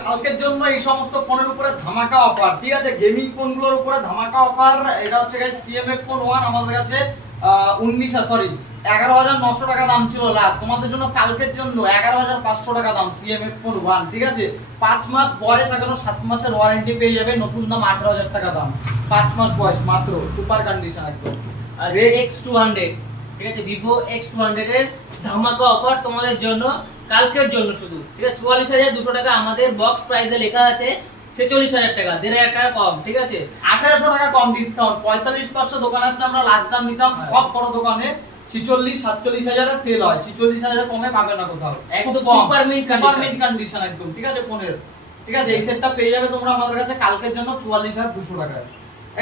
কালকের জন্য এই সমস্ত ফোনের উপরে ধামাকা অফার, ঠিক আছে, গেমিং ফোনগুলোর উপরে ধামাকা অফার। এটা হচ্ছে গাইস সিএমএফ ফোন 1 আমাদের কাছে 11,900 টাকা দাম ছিল লাস্ট। তোমাদের জন্য কালকের জন্য 11,500 টাকা দাম সিএমএফ ফোন 1, ঠিক আছে। 5 মাস বয়স, এখনো 7 মাসের ওয়ারেন্টি পেয়ে যাবে। নতুন দাম 18,000 টাকা দাম, 5 মাস বয়স মাত্র, সুপার কন্ডিশন একদম। আর রেড X200, ঠিক আছে, ভিভো X200 এর ধামাকা অফার তোমাদের জন্য কালকের জন্য শুধু, ঠিক আছে। 44,200 টাকা আমাদের বক্স প্রাইসে লেখা আছে, 46,000 টাকা, 1,500 টাকা কম, ঠিক আছে। 1800 টাকা কম ডিসকাউন্ট। 45,500 দোকানে আসলে আমরা লাস্ট দাম দিতাম সব বড় দোকানে 46-47,000 এ সেল হয়, 46,000 এর কমে পাবে না কোথাও। একদম সুপার মিন্ট কন্ডিশন একদম, ঠিক আছে ফোনের, ঠিক আছে। এই সেটটা পেয়ে যাবে তোমরা আমাদের কাছে কালকের জন্য 44,200 টাকায়।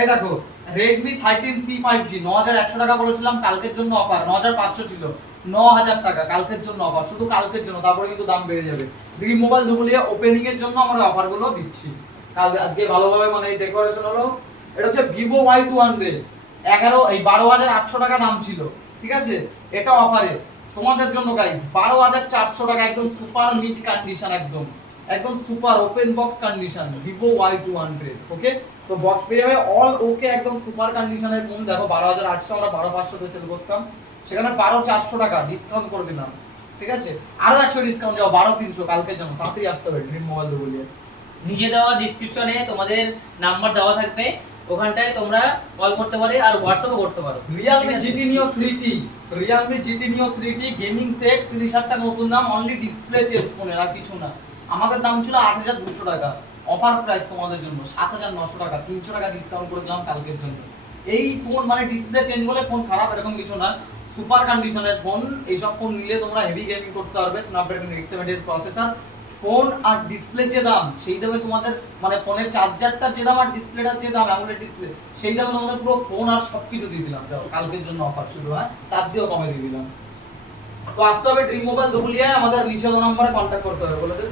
এই দেখো Redmi 13C 5G 9,100 টাকা বলেছিলাম, কালকের জন্য অফার 9,500 ছিল, 9,000 টাকা কালকের জন্য অফার, শুধু কালকের জন্য, তারপরে কিন্তু দাম বেড়ে যাবে। ড্রিম মোবাইল দুপুলিয়া ওপেনিং এর জন্য আমরা অফারগুলো দিচ্ছি কাল আজকে ভালোভাবে, মানে এই ডেকোরেশন হলো। এটা হচ্ছে Vivo Y200 12,800 টাকা দাম ছিল, ঠিক আছে। এটা অফারে তোমাদের জন্য গাইস 12,400 টাকা, একদম সুপার মিড কন্ডিশন, একদম একদম super open box condition Vivo Y200। ওকে, তো বক্স পেয়ে যাবে অল ওকে, একদম সুপার কন্ডিশনের ফোন। দেখো 12,800 আমরা 12,500 তে সেল করতাম, সেখানে 12,400 টাকা ডিসকাউন্ট করে দিলাম, ঠিক আছে। আরো 100 ডিসকাউন্ট যাও 12,300 কালকের জন্য, তাড়াতাড়ি আসতে হবে ড্রিম মোবাইল বলিয়ে। নিচে দেওয়া ডেসক্রিপশনে তোমাদের নাম্বার দেওয়া থাকবে, ওখানটায় তোমরা কল করতে পারো আর হোয়াটসঅ্যাপও করতে পারো। Realme GT Neo 3T gaming set 30,000 টাকা নতুন দাম, অনলি ডিসপ্লে চেঞ্জ ফোনের, আর কিছু না। আমাদের দাম ছিল 8,200 টাকা, অফার প্রাইস তোমাদের জন্য 7,900 টাকা, 300 টাকা ডিসকাউন্ট করে দিলাম কালকের জন্য। এই ফোন মানে ডিসপ্লে চেঞ্জ বলে ফোন খারাপ এরকম কিছু না, সুপার কন্ডিশনের ফোন। এইসব ফোন নিলে তোমরা হেভি গেমিং করতে পারবে। স্ন্যাপড্রাগন 870 এর প্রসেসর, ফোন আর ডিসপ্লে যে দাম সেই দামে তোমাদের, মানে ফোনের চার্জারটার যে দাম আর ডিসপ্লেটার যে দাম, অ্যামোলেড ডিসপ্লে, সেই দামে তোমাদের পুরো ফোন আর সবকিছু দিয়ে দিলাম। যাও কালকের জন্য অফার শুরু, হ্যাঁ, তার দিয়েও কমে দিয়ে দিলাম। তো আসতে হবে ড্রিম মোবাইল দুপুলিয়ায়, আমাদের নিচে নম্বরে কন্ট্যাক্ট করতে হবে, বলে দেন।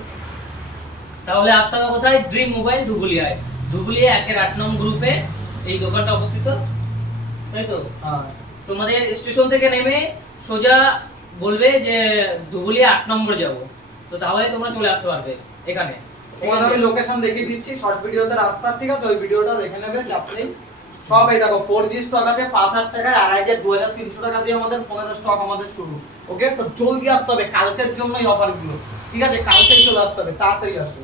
তাহলে আসতে হবে কোথায়? ড্রিম মোবাইল ধুবুলিয়ায়, ধুবুলিয়া 1-8 নং গ্রুপে এই দোকানটা অবস্থিত, তাই তো? হ্যাঁ, তোমাদের স্টেশন থেকে নেমে সোজা বলবে যে ধুবুলিয়া 8 নম্বরে যাব, তো তাহলে তোমরা চলে আসতে পারবে এখানে। তোমাদের আমি লোকেশন দেখিয়ে দিচ্ছি শর্ট ভিডিওতে রাস্তা, ঠিক আছে, ওই ভিডিওটা দেখে নেবে, চাপ নেই। সব এই দেখো 4G স্টক আছে 5,000 টাকায়, 2,500 2,300 টাকা দিয়ে আমাদের ফোনের স্টক আমাদের শুরু। ওকে, তো জলদি আসতে হবে কালকের জন্য এই অফারগুলো, ঠিক আছে, কালকেই চলে আসতে হবে, তাড়াতাড়ি আসো।